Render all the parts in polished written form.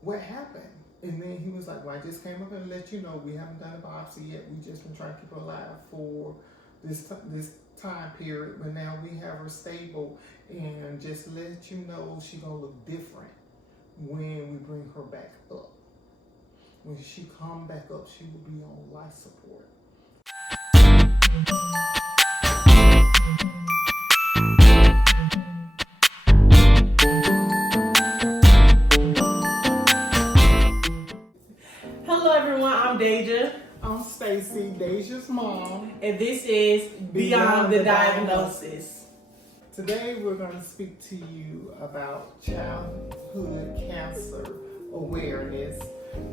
what happened? And then he was like, well, I just came up and let you know we haven't done a biopsy yet. We just been trying to keep her alive for this time period, but now we have her stable, and just let you know she gonna look different when we bring her back up. When she come back up, she will be on life support. Hello everyone, I'm Deja. I'm Stacy, Deja's mom. And this is Beyond the Diagnosis. Today we're going to speak to you about childhood cancer awareness,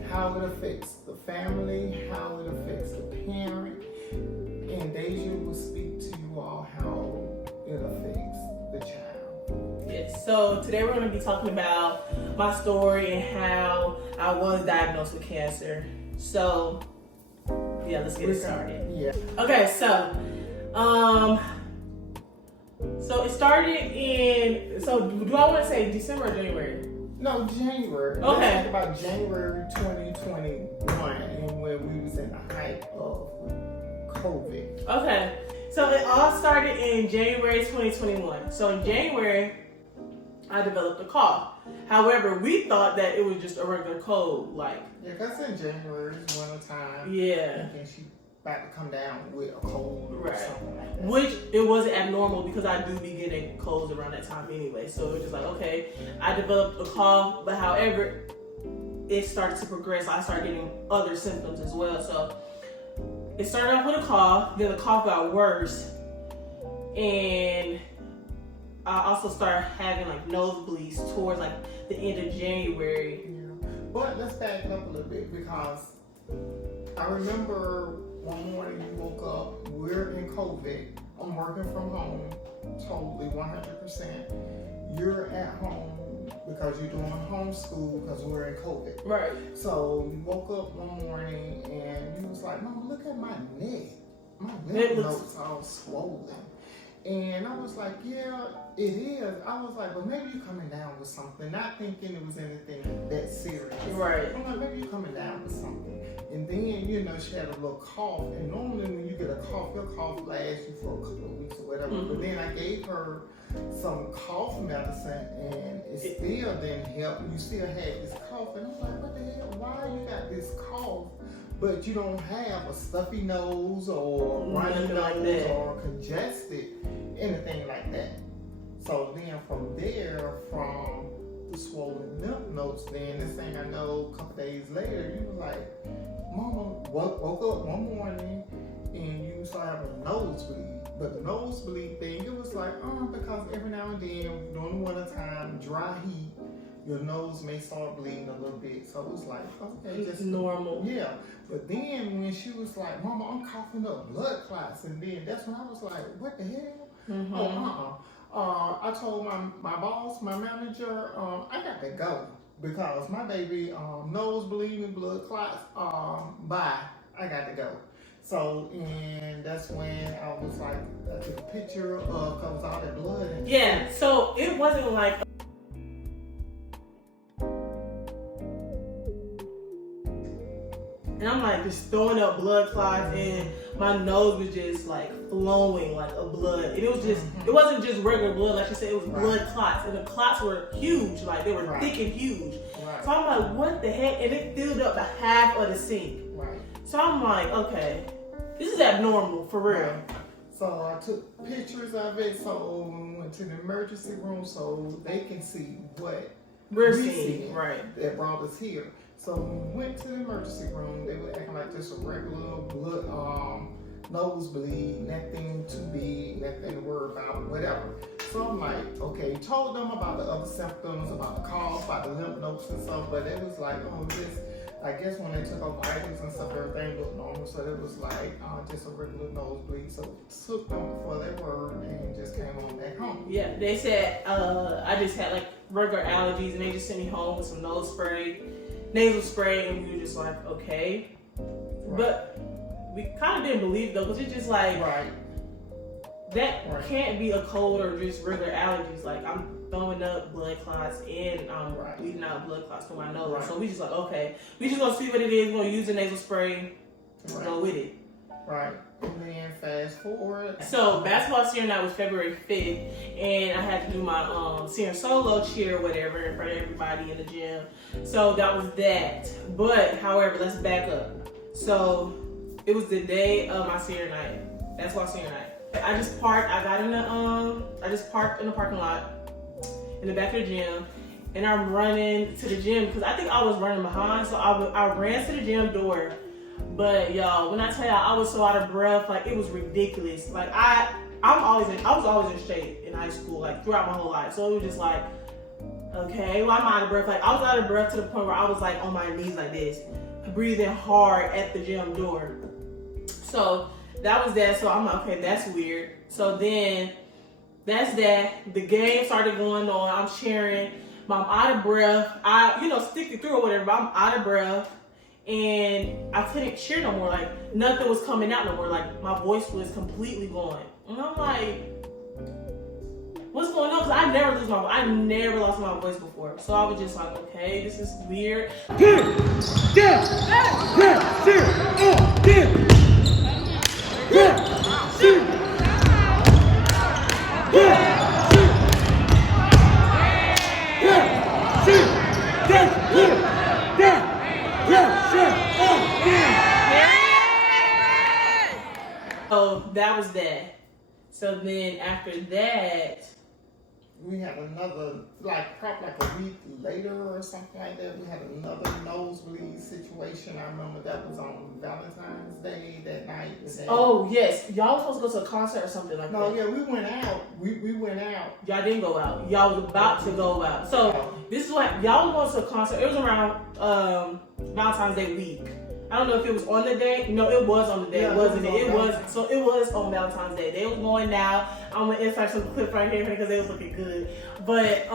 how it affects the family, how it affects the parent, and Deja will speak to you all how it affects the child. Yes, so today we're going to be talking about my story and how I was diagnosed with cancer. So, yeah, let's get it started. Yeah. Okay, so it started in, so do I want to say December or January? No, January. Okay. Let's talk about January 2021 and when we was in the height of COVID. Okay, so it all started in January 2021. So in January, I developed a cough. However, we thought that it was just a regular cold, like. Yeah, because in January, it's winter time. Yeah. And she about to come down with a cold or Right. something like that. Which it wasn't abnormal because I do be getting colds around that time anyway. So it was just like, okay, I developed a cough, but however, it started to progress. I started getting other symptoms as well. So it started off with a cough, then the cough got worse, and I also started having like nosebleeds towards like the end of January. Yeah. But let's back up a little bit because I remember one morning you woke up, we're in COVID, I'm working from home, totally 100%. You're at home because you're doing homeschool because we're in COVID. Right. So you woke up one morning and you was like, Mama, look at my neck. My It lymph looks- nodes all swollen. And I was like, yeah, it is. I was like, but maybe you're coming down with something, not thinking it was anything that serious. Right. I'm like, maybe you're coming down with something. And then, you know, she had a little cough. And normally when you get a cough, your cough lasts you for a couple of weeks or whatever. Mm-hmm. But then I gave her some cough medicine and it still didn't help. You still had this cough. And I'm like, what the hell? Why you got this cough, but you don't have a stuffy nose or runny Nothing like nose that. or congested, anything like that? So then from there, from the swollen lymph nodes, then this thing I know a couple days later, you was like, Mama woke up one morning and you started having a nosebleed. But the nosebleed thing, it was like, because every now and then, during the winter time, dry heat, your nose may start bleeding a little bit. So it was like, okay, It's just normal. yeah. But then when she was like, Mama, I'm coughing up blood clots, and then that's when I was like, what the hell? Mm-hmm. I told my boss, my manager, I got to go because my baby nose bleeding, blood clots. Bye, I got to go. So, and that's when I was like, I took a picture of cause all that blood. And Yeah, so it wasn't like and I'm like just throwing up blood clots and my nose was just like flowing like a blood. And it was just it wasn't just regular blood, like you said, it was blood clots. And the clots were huge, like they were thick and huge. Right. So I'm like, what the heck? And it filled up the half of the sink. Right. So I'm like, okay, this is abnormal for real. Right. So I took pictures of it. So we went to the emergency room so they can see what We're we seeing, seen right. that brought us here. So when we went to the emergency room, they were acting like just a regular blood nosebleed, nothing too big, nothing to worry about, whatever. So I'm like, okay, told them about the other symptoms, about the cough, about the lymph nodes and stuff, but it was like, this, I guess when they took off vitals and stuff, everything looked normal, so it was like just a regular nosebleed. So took them for their word and just came on back home. Yeah, they said I just had like regular allergies and they just sent me home with some nasal spray, and we were just like, okay. Right. But we kind of didn't believe though, because it's just like, Right. that Right. can't be a cold or just regular allergies. Like throwing up blood clots and Right. bleeding out blood clots from my nose. Right. So we just like, okay, we just gonna see what it is. We're gonna use the nasal spray, go with it. Right. And then fast forward. So basketball senior night was February 5th, and I had to do my senior solo cheer or whatever in front of everybody in the gym. So that was that. But however, let's back up. So it was the day of my senior night. Basketball senior night. I just parked. I just parked in the parking lot in the back of the gym, and I'm running to the gym because I think I was running behind. So I ran to the gym door. But y'all, when I tell y'all I was so out of breath, like it was ridiculous. Like I was always in shape in high school, like throughout my whole life. So it was just like, okay, well I'm out of breath. Like I was out of breath to the point where I was like on my knees like this, breathing hard at the gym door. So that was that. So I'm like, okay, that's weird. So then that's that. The game started going on. I'm cheering. I'm out of breath. I, stick it through or whatever, but I'm out of breath. And I couldn't cheer no more. Like nothing was coming out no more. Like my voice was completely gone. And I'm like, what's going on? Because I never lose my voice. I never lost my voice before. So I was just like, okay, this is weird. So that was that. So then after that, We had another, probably a week later or something like that, we had another nosebleed situation. I remember that was on Valentine's Day that night. oh yes, y'all were supposed to go to a concert or something like that. No, yeah, we went out. We went out. Y'all didn't go out. Y'all was about to go out. So this is what y'all was going to a concert. It was around Valentine's Day week. I don't know if it was on the day. No, it was on the day, Yeah, wasn't it it? was It was. So it was on Valentine's Day. They was going out. I'm gonna insert some clip right here because they was looking good. But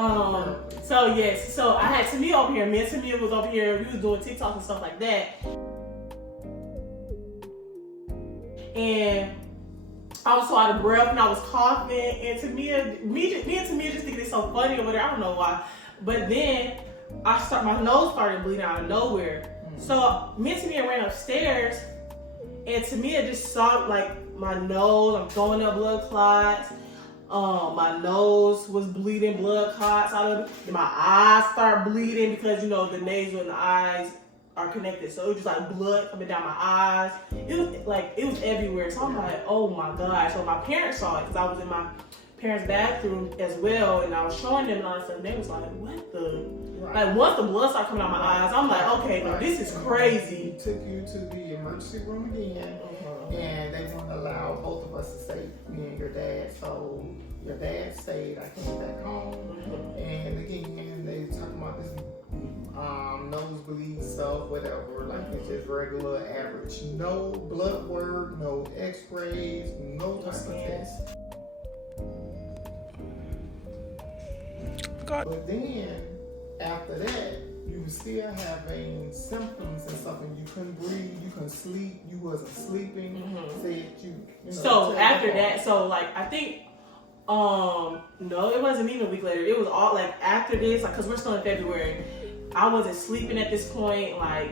so yes, so I had Tamia over here. Me and Tamia was over here. We was doing TikTok and stuff like that. And I was so out of breath and I was coughing. And Tamia, me and Tamia just think it's so funny over there. I don't know why. But then my nose started bleeding out of nowhere. So me and Tamia ran upstairs, and Tamia just saw like my nose. I'm throwing up blood clots. My nose was bleeding blood clots out of it. My eyes start bleeding because the nasal and the eyes are connected. So it was just like blood coming down my eyes. It was everywhere. So I'm like, oh my god. So my parents saw it because I was in my parents' bathroom as well, and I was showing them and all that stuff. And they was like, what the? Right. Like once the blood started coming out my eyes, I'm like, okay, no, this is crazy. We took you to the emergency room again, and they wouldn't allow both of us to stay, me and your dad. So your dad stayed. I came back home, and again they talking about this nosebleed stuff, whatever. Like it's just regular average. No blood work, no X-rays, no type of test. But then, after that, you were still having symptoms and stuff, and you couldn't breathe, you couldn't sleep, you wasn't sleeping. Said So after that, so I think, no, it wasn't even a week later. It was all after this, cause we're still in February. I wasn't sleeping at this point. I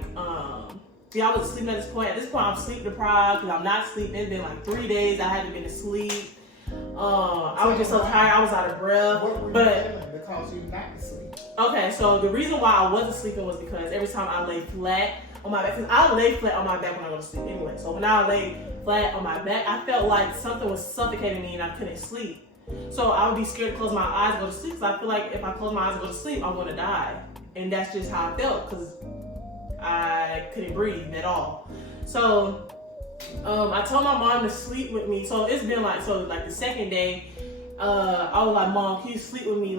wasn't sleeping at this point. At this point, I'm sleep deprived because I'm not sleeping. It's been 3 days. I hadn't been to sleep. I was just so tired. I was out of breath. What were you feeling that caused you not to sleep? Okay, so the reason why I wasn't sleeping was because every time I lay flat on my back, because I lay flat on my back when I go to sleep anyway. So when I lay flat on my back, I felt like something was suffocating me and I couldn't sleep. So I would be scared to close my eyes and go to sleep because I feel like if I close my eyes and go to sleep, I'm going to die. And that's just how I felt because I couldn't breathe at all. So I told my mom to sleep with me. So it's been the second day, I was like, Mom, can you sleep with me?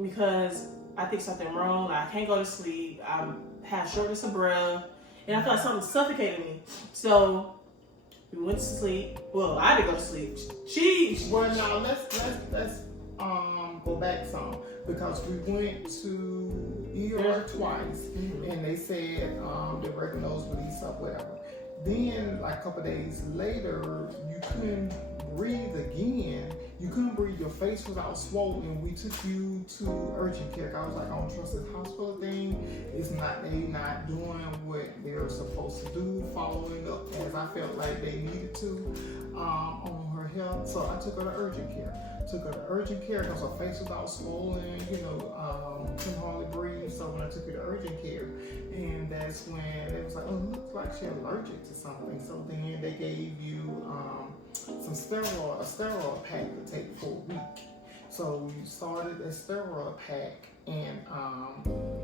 Because I think something wrong. I can't go to sleep. I have shortness of breath. And I feel like something's suffocating me. So we went to sleep. Well, I didn't go to sleep. Well, now let's go back some because we went to ER twice, and they said the regular nosebleed stuff, whatever. Then, a couple days later, you couldn't breathe again, You couldn't breathe. Your face was all swollen. We took you to urgent care. I was like, I don't trust this hospital thing. They not doing what they're supposed to do, following up as I felt like they needed to on her health. So I took her to urgent care. Because her face was all swollen, couldn't hardly breathe. So when I took her to urgent care, and that's when it was like, oh, it looks like she's allergic to something. So then they gave you a steroid pack to take for a week. So you started a steroid pack, and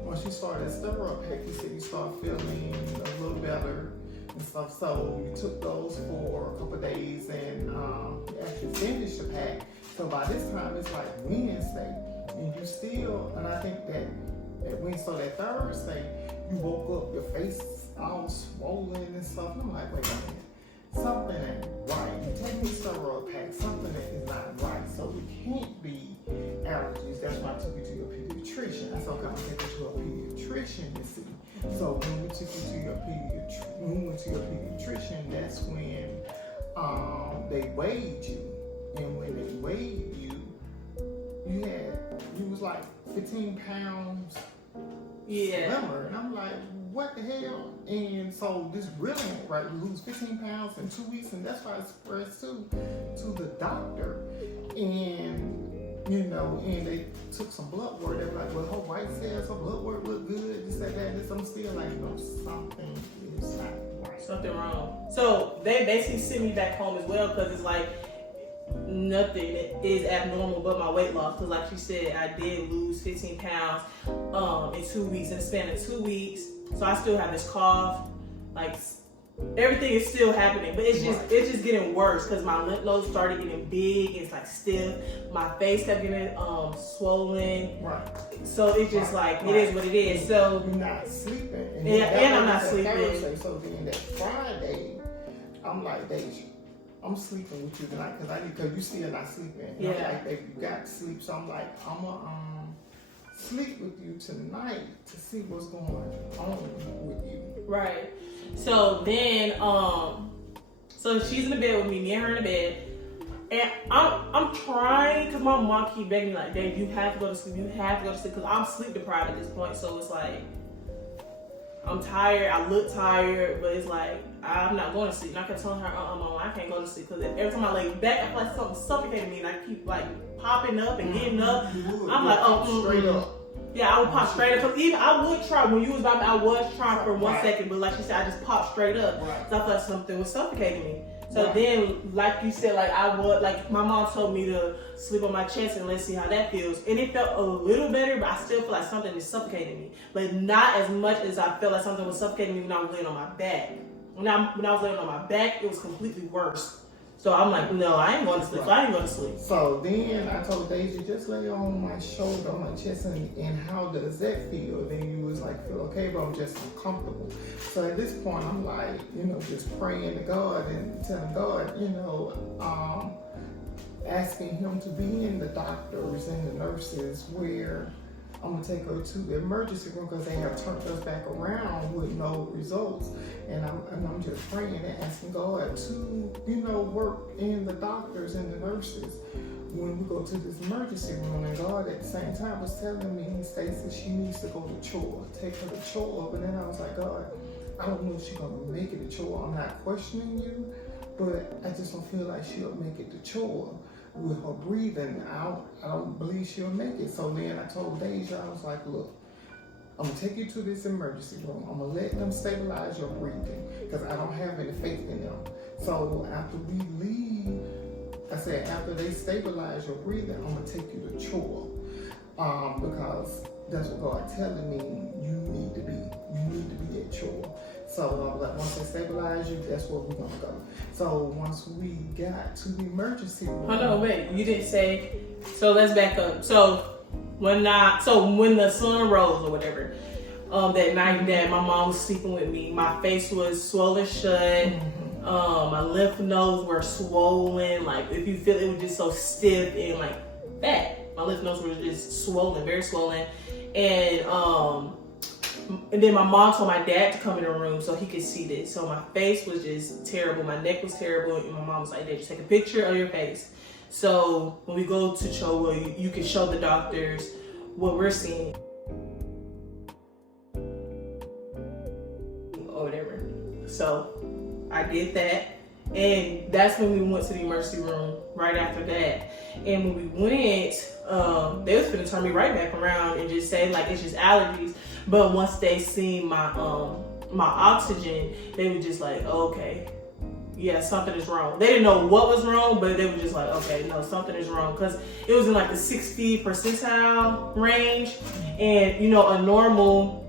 once you started a steroid pack, you said you started feeling a little better and stuff. So you took those for a couple of days, and you actually finished the pack. So by this time it's like Wednesday, and you still, and I think that that Thursday, you woke up, your face all swollen and stuff. And I'm like, wait a minute, something ain't right. You take me steroid pack, something that is not right. So it can't be allergies. That's why I took you to your pediatrician. I said, okay, I'm gonna take you to a pediatrician to see. So when we took you to your pediatrician, that's when they weighed you. And when they weighed you, you was like 15 pounds slimmer. And I'm like, what the hell? And so this really ain't right. You lose 15 pounds in 2 weeks, and that's why I expressed to the doctor. And and they took some blood work. They were like, well, her white cells, her blood work look good, this, that, and this. I'm still like, something is not right. Something wrong. So they basically sent me back home as well, because it's like, nothing is abnormal but my weight loss. Because like you said, I did lose 15 pounds in 2 weeks, in the span of 2 weeks. So I still have this cough, like everything is still happening, but it's just getting worse because my lymph nodes started getting big. It's like stiff. My face kept getting swollen. Right. So it's just it is what it is. So you're not sleeping. And I'm not sleeping. Thursday, so then that Friday, I'm like, Deja, I'm sleeping with you tonight because you still not sleeping. And I'm like, baby, you got to sleep. So I'm like, I'm gonna sleep with you tonight to see what's going on with you. Right. So then, so she's in the bed with me and her in the bed, and I'm trying because my mom keep begging me like, Dave, you have to go to sleep. You have to go to sleep because I'm sleep deprived at this point. So it's like I'm tired. I look tired, but it's like I'm not going to sleep. And I kept telling her, Mom, I can't go to sleep because every time I lay back, I feel like something suffocating me, and I keep like popping up and getting up. I'm like, straight up. Yeah, I would pop straight up. Even I would try when you was by me. I was trying for 1 second, but like she said, I just popped straight up. Right. So I thought something was suffocating me. So then, like you said, I would my mom told me to sleep on my chest and let's see how that feels. And it felt a little better, but I still feel like something is suffocating me. But not as much as I felt like something was suffocating me when I was laying on my back. When I was laying on my back, it was completely worse. So I'm like, no, I ain't going to sleep. I ain't going to sleep. So then I told Deja, just lay on my shoulder, on my chest, and how does that feel? Then you was like, feel okay, but I'm just uncomfortable. So at this point, I'm like, just praying to God and telling God, asking him to be in the doctors and the nurses where I'm gonna take her to the emergency room because they have turned us back around with no results. And I'm just praying and asking God to, work in the doctors and the nurses when we go to this emergency room. And God at the same time was telling me, Stacey, she needs to go to chore. Take her to chore. But then I was like, God, I don't know if she's gonna make it to chore. I'm not questioning you, but I just don't feel like she'll make it to chore. With her breathing, I don't believe she'll make it. So then I told Deja, I was like, look, I'm gonna take you to this emergency room. I'm gonna let them stabilize your breathing because I don't have any faith in them. So after we leave, I said, after they stabilize your breathing, I'm gonna take you to chore because that's what God's telling me you need to be at chore. So I was like, once they stabilize you, that's where we're gonna go. So once we got to the emergency room. Hold on, wait. You didn't say. So let's back up. So when the sun rose or whatever, that night that my mom was sleeping with me, my face was swollen shut. Mm-hmm. My lymph nodes were swollen. Like if you feel it was just so stiff and like fat. My lymph nodes were just swollen, very swollen, and then my mom told my dad to come in the room so he could see this. So my face was just terrible. My neck was terrible. And my mom was like, Dad, take a picture of your face. So when we go to CHOA, you can show the doctors what we're seeing or whatever. So I did that, and that's when we went to the emergency room right after that. And when we went, they was gonna turn me right back around and just say like it's just allergies. But once they seen my oxygen, they were just like, okay, yeah, something is wrong. They didn't know what was wrong, but they were just like, okay, no, something is wrong, because it was in like the 60 percentile range, and you know, a normal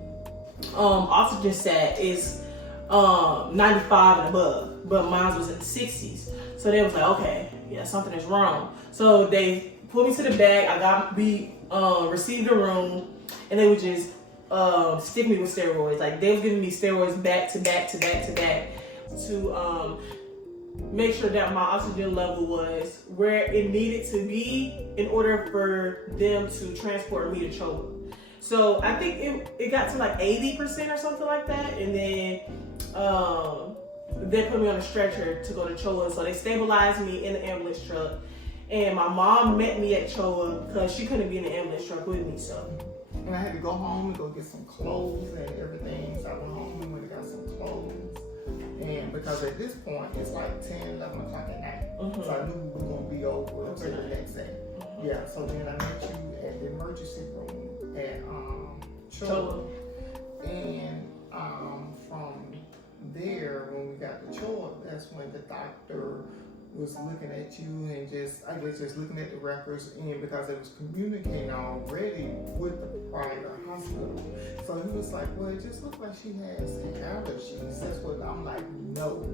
oxygen sat is 95 and above, but mine was in the 60s. So they was like, okay, yeah, something is wrong. So they put me to the back. We received a room, and they would just stick me with steroids. Like they was giving me steroids back to back to back to back to make sure that my oxygen level was where it needed to be in order for them to transport me to CHOA. So I think it got to like 80% or something like that, and then they put me on a stretcher to go to CHOA. So they stabilized me in the ambulance truck, and my mom met me at CHOA because she couldn't be in the ambulance truck with me. So. And I had to go home and go get some clothes and everything. So I went home and went and got some clothes. And because at this point, it's like 10, 11 o'clock at night. Mm-hmm. So I knew we were going to be over until the next day. Mm-hmm. Yeah, so then I met you at the emergency room at CHOA. And from there, when we got to CHOA, that's when the doctor was looking at you and just looking at the records, and because it was communicating already with the private hospital. So he was like, well, it just looks like she has allergies. That's what I'm like, no.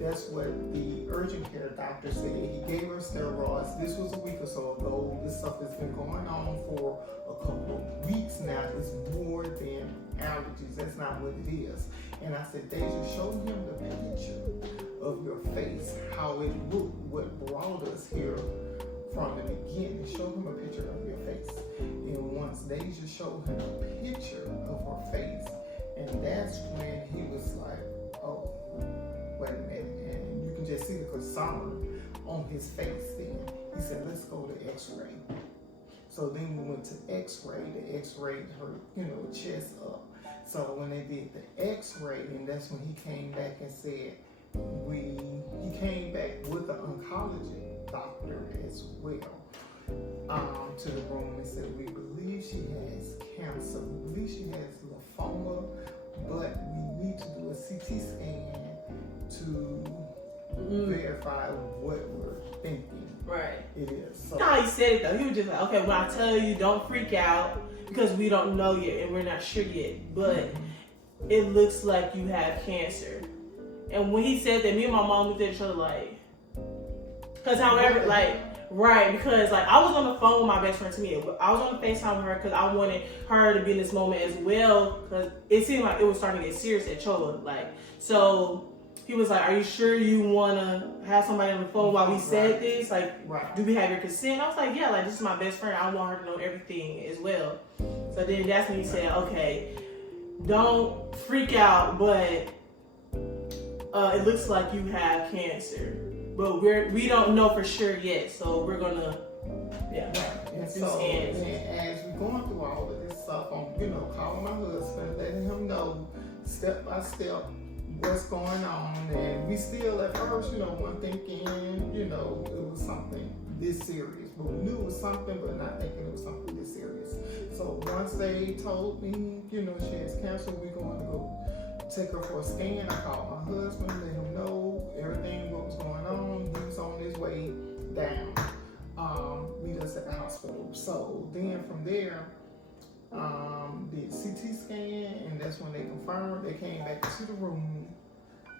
That's what the urgent care doctor said. He gave her steroids. This was a week or so ago. This stuff has been going on for a couple of weeks now. It's more than allergies. That's not what it is. And I said, Deja, show him the picture of your face, how it looked, what brought us here from the beginning. Show him a picture of your face. And once Deja showed him a picture of her face, and that's when he was like, oh, wait a minute. And you can just see the concern on his face then. He said, let's go to x-ray. So then we went to x-ray. The x-ray her, chest up. So when they did the x-ray, and that's when he came back and said, he came back with the oncology doctor as well to the room and said, we believe she has cancer, we believe she has lymphoma, but we need to do a CT scan to verify what we're thinking. Right. It is. So. How he said it though, he was just like, okay, when I tell you, don't freak out because we don't know yet and we're not sure yet, but it looks like you have cancer. And when he said that, me and my mom looked at each other like, because however, right, because I was on the phone with my best friend Tamia. I was on the FaceTime with her because I wanted her to be in this moment as well, because it seemed like it was starting to get serious at CHOA. So he was like, are you sure you want to have somebody on the phone while we said this? Do we have your consent? I was like, yeah, this is my best friend. I want her to know everything as well. So then that's when he said, okay, don't freak out, but it looks like you have cancer, but we don't know for sure yet. So we're gonna, And so, and as we're going through all of this stuff, I'm calling my husband, letting him know step by step what's going on, and we still at first, weren't thinking, it was something this serious, but we knew it was something, but not thinking it was something this serious. So once they told me, she has cancer, we're going to go take her for a scan. I called my husband, let him know everything, what was going on. He was on his way down, meet us at the hospital. So then from there, did CT scan, and that's when they confirmed. They came back to the room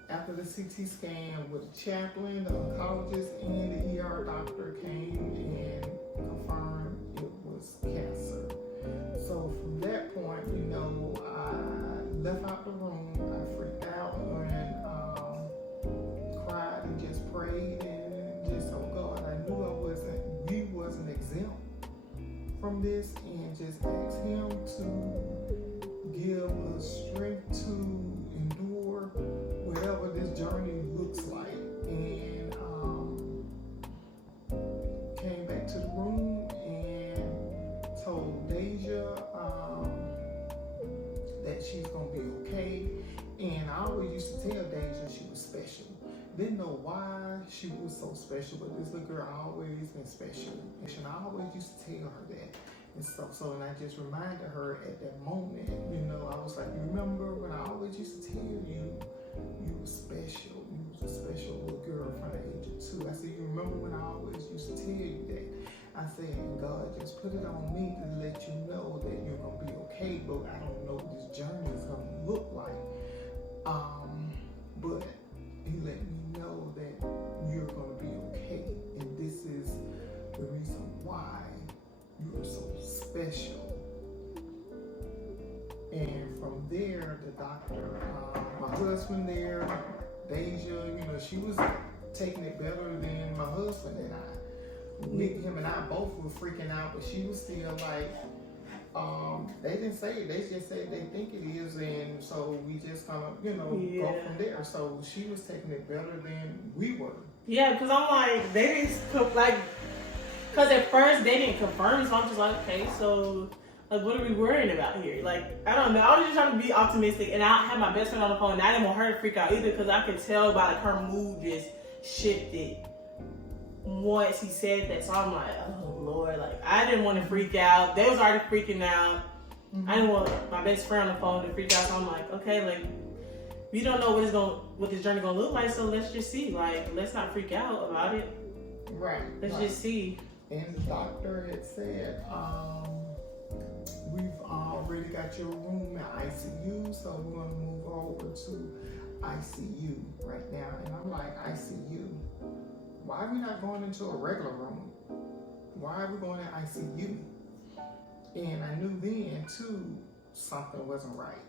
after the CT scan with the chaplain, the oncologist, and the ER doctor came and confirmed it was cancer. So from that point, I left out the room. I freaked out and cried and just prayed and just, oh God, I knew we wasn't exempt from this, and just asked him to give us strength to endure whatever this journey looks like. And tell Deja she was special. Didn't know why she was so special, but this little girl always been special. And I always used to tell her that. And and I just reminded her at that moment, you know, I was like, you remember when I always used to tell you, you were special. You was a special little girl from the age of 2. I said, you remember when I always used to tell you that? I said, and God just put it on me to let you know that you're going to be okay, but I don't know what this journey is going to look like. But he let me know that you're going to be okay. And this is the reason why you are so special. And from there, the doctor, my husband there, Deja, you know, she was taking it better than my husband and I. Him and I both were freaking out, but she was still like, they didn't say it, they just said they think it is, and so we just kind of, you know, go from there. So she was taking it better than we were. Yeah, because I'm like, they didn't, like, because at first they didn't confirm, so I'm just like, okay, so, like, what are we worrying about here? Like, I don't know, I was just trying to be optimistic, and I had my best friend on the phone, and I didn't want her to freak out either, because I could tell by, like, her mood just shifted once he said that. So I'm like, oh Lord, like, I didn't want to freak out. They was already freaking out. I didn't want my best friend on the phone to freak out. So I'm like, okay, like, we don't know what this journey gonna look like, so let's just see. Like, let's not freak out about it. Right. Let's just see. And the doctor had said, we've already got your room in ICU, so we're gonna move over to ICU right now. And I'm like, ICU? Why are we not going into a regular room? Why are we going to ICU? And I knew then, too, something wasn't right.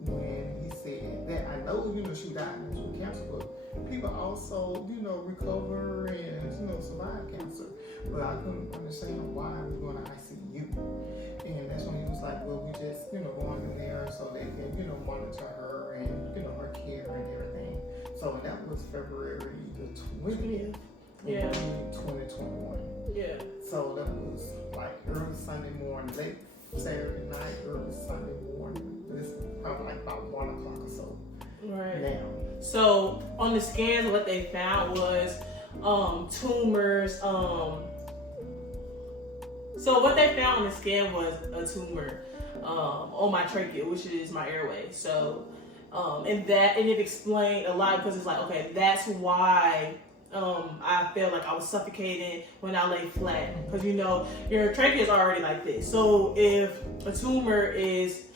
When he said that, I know, you know, she diagnosed with cancer, but people also, you know, recover and, you know, survive cancer. But I couldn't understand why we were going to ICU. And that's when he was like, well, we just, you know, going in there so they can, you know, monitor her and, you know, her care and everything. So that was February the 20th. Yeah. 2021. Yeah. So that was like early Sunday morning, late Saturday night, early Sunday morning. It's probably like about 1 o'clock or so. Right. Now. So on the scans, what they found was tumors. So what they found on the scan was a tumor on my trachea, which is my airway. So and it explained a lot, because it's like, okay, that's why I felt like I was suffocating when I lay flat, because you know your trachea is already like this. So if a tumor is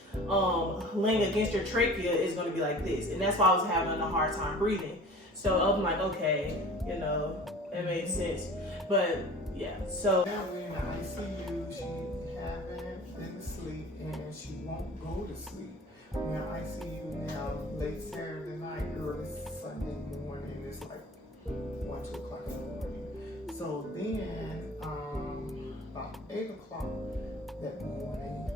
laying against your trachea, it's going to be like this, and that's why I was having a hard time breathing. So I'm like, okay, you know, it made sense. But yeah, so now we're in the ICU. She haven't been asleep, and she won't go to sleep. We're in ICU now, late Saturday night, early Sunday morning. It's like 1, 2 o'clock in the morning. So then, about 8 o'clock that morning,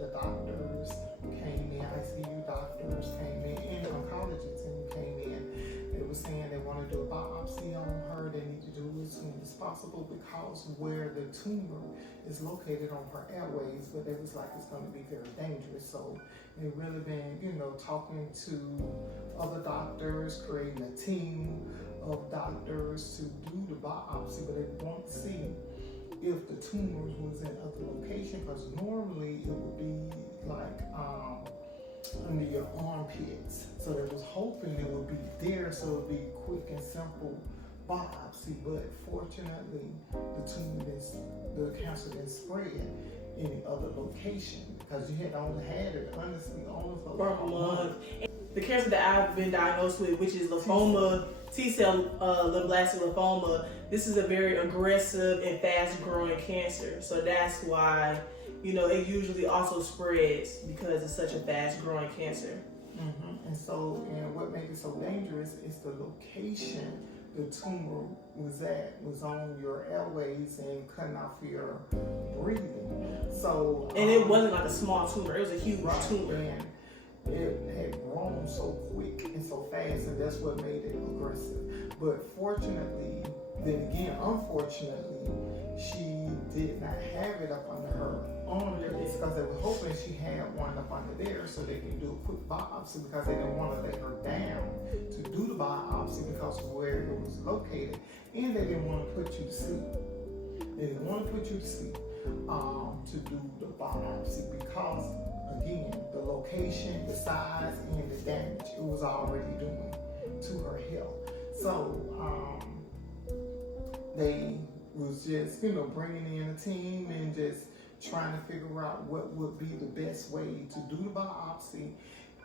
the doctors came in, ICU doctors came in, and the oncology team came in. They were saying they want to do a biopsy on her. They need to do it as soon as possible, because where the tumor is located on her airways, but they was like, it's going to be very dangerous. So they've really been, you know, talking to other doctors, creating a team of doctors to do the biopsy, but they want to see if the tumor was in other location, because normally it would be like under your armpits. So they was hoping it would be there, so it would be quick and simple biopsy. But fortunately, the cancer didn't spread any other location, because you had only had it honestly only for like a month. The cancer that I've been diagnosed with, which is lymphoma, T-cell lymphoblastic lymphoma, this is a very aggressive and fast-growing cancer. So that's why, you know, it usually also spreads, because it's such a fast-growing cancer. Mm-hmm. And so, and what made it so dangerous is the location the tumor was on your airways and cutting off your breathing. So, and it wasn't like a small tumor; it was a huge tumor. And it had grown so quick and so fast, and that's what made it aggressive. But fortunately, then again, unfortunately, she did not have it up under her arm. It's because they were hoping she had one up under there so they can do a quick biopsy, because they didn't want to let her down to do the biopsy because of where it was located, and they didn't want to put you to sleep. They didn't want to put you to sleep to do the biopsy because, again, the location, the size, and the damage it was already doing to her health. So they was just, bringing in a team and just trying to figure out what would be the best way to do the biopsy,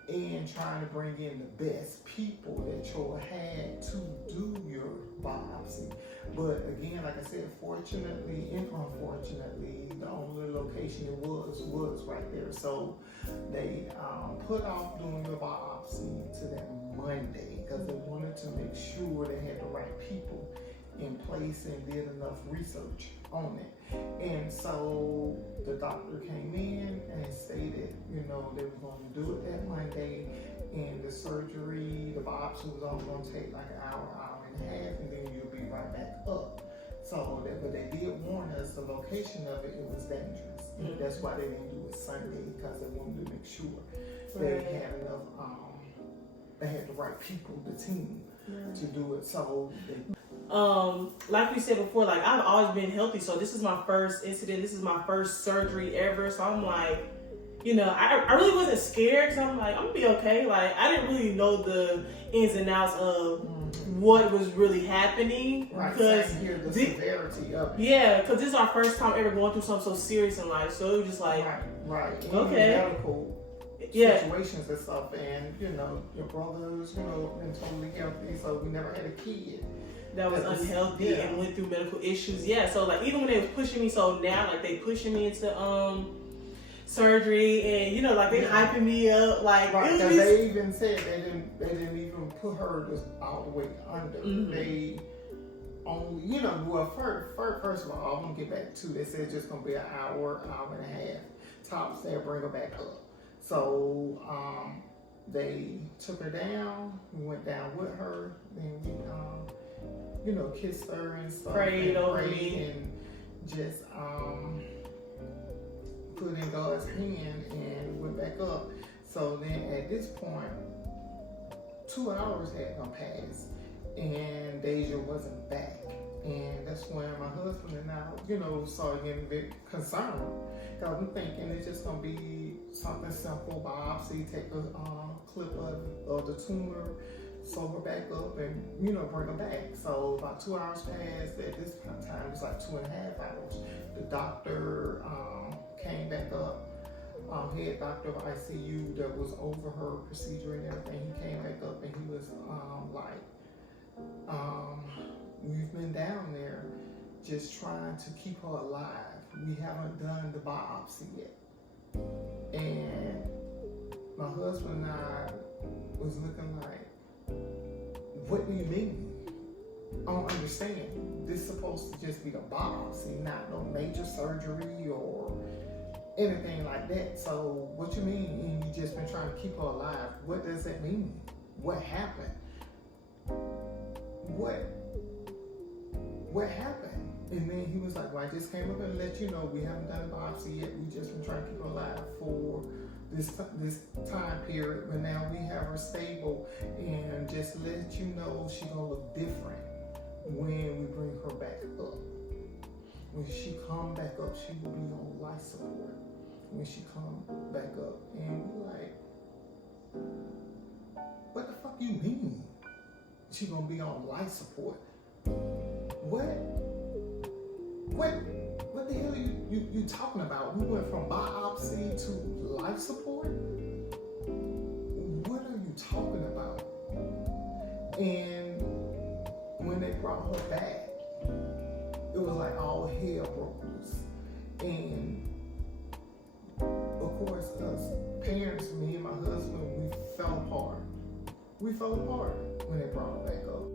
and trying to bring in the best people that you had to do your biopsy. But again, like I said, fortunately and unfortunately, the only location it was right there. So they put off doing the biopsy to that Monday because they wanted to make sure they had the right people in place and did enough research on it. And so the doctor came in and stated, they were going to do it that Monday, and the surgery, the biopsy was only going to take like an hour and a half, and then you'll be right back up. So but they did warn us the location of it was dangerous. And that's why they didn't do it Sunday, because they wanted to make sure they had enough, they had the right people, the team, to do it. So like we said before, like I've always been healthy, so this is my first incident, this is my first surgery ever, so I'm like, I really wasn't scared, because I'm like, I'm gonna be okay. Like, I didn't really know the ins and outs of what was really happening, because the severity of it. Yeah, because this is our first time ever going through something so serious in life, so it was just like, okay, medical situations and stuff, and your brothers, been totally healthy, so we never had a kid that was unhealthy and went through medical issues. Yeah, so like even when they was pushing me, so now like they pushing me into surgery, and like they hyping me up, like because they even said they didn't even put her just all the way under. They only first of all, I'm gonna get back to, they said it's just gonna be an hour and a half tops. They'll bring her back up. So they took her down. We went down with her. Then we kissed her and stuff. Prayed over me. And just put in God's hand and went back up. So then at this point, 2 hours had gone past and Deja wasn't back. And that's when my husband and I, started getting a bit concerned. Because I'm thinking it's just going to be something simple, biopsy, take a clip of the tumor, sew her back up, and, bring her back. So about 2 hours passed. At this time, it's like 2.5 hours. The doctor came back up. Head doctor of ICU that was over her procedure and everything. He came back up and he was we've been down there just trying to keep her alive. We haven't done the biopsy yet. And my husband and I was looking like, what do you mean? I don't understand. This is supposed to just be a biopsy, not no major surgery or anything like that. So what you mean you just been trying to keep her alive? What does that mean? What happened? What happened? And then he was like, well, I just came up and let you know we haven't done a biopsy yet. We just been trying to keep her alive for this time period, but now we have her stable, and just let you know she's gonna look different when we bring her back up. When she come back up, she will be on life support. When she come back up, and we're like, what the fuck you mean? She gonna be on life support? What the hell are you talking about? We went from biopsy to life support? What are you talking about? And when they brought her back, it was like all hell broke loose. And of course, us parents, me and my husband, we fell apart. We fell apart when they brought her back up.